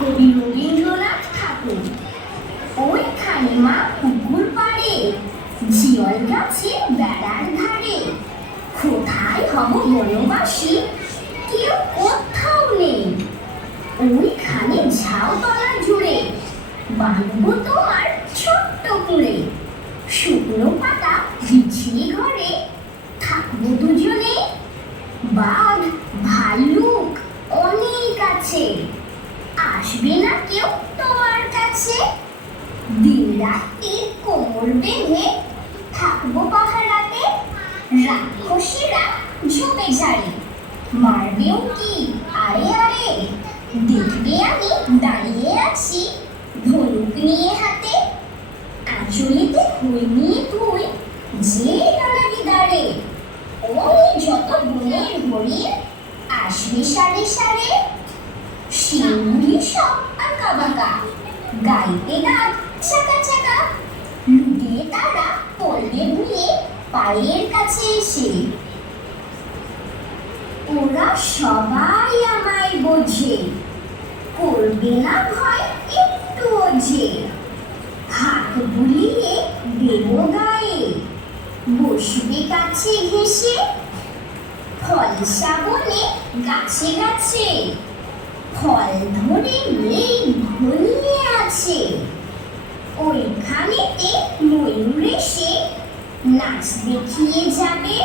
কবি রবীন্দ্রনাথ ঠাকুর। ওইখানে মা পুকুর পাড়ে, জিয়ল গাছে বেড়ার ধারে। কোথায় হব বনবাসী, কেউ কোথাও নেই। ওইখানে ঝাউতলা জুড়ে বাঁধবো তোমার ছোট্ট কুঁড়ে। শুকনো পাতা বিছিয়ে ঘরে থাকবো দুজনে। বাঘ ভাল্লুক অনেক আছে, আসবে না কেউ তোমার কাছে। দিন রাত্রি কোমর বেঁধে থাকবো পাহারাতে। রাক্ষসীরা ঝোপে ঝাড়ে, মারবেও কি আরে আরে। দেখবে আমি দাঁড়িয়ে আছি ধনুক নিয়ে হাতে। আঁচলেতে খই নিয়ে তুই যে দাঁড়াবি দাঁড়ে। ওই যত বনের হরিণ আসবে সারে সারে। শিউলি সব আঁকা বাঁকা, গাইতে গান চাকা চাকা। লুটিয়ে তারা পড়বে ভুলে পায়ের কাছে এসে। ওরা সবাই আমায় বোঝে, করবে না ভয় একটুও যে। হাত বুলিয়ে দেব গায়ে, বসবে কাছে ঘেঁষে। ফল শ্রাবণে গাছে গাছে, ফল ধরে নেই ঘনিয়ে আছে। ওইখানেতে ময়ূর এসে নাচ দেখিয়ে যাবে।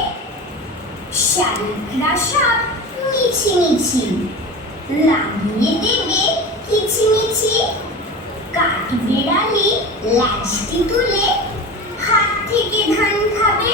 শালিকরা সব মিছি মিছি লাগিয়ে দেবে কিচিমিচি। কাঠ বেড়ালি লাচটি তুলে হাত থেকে ধান খাবে।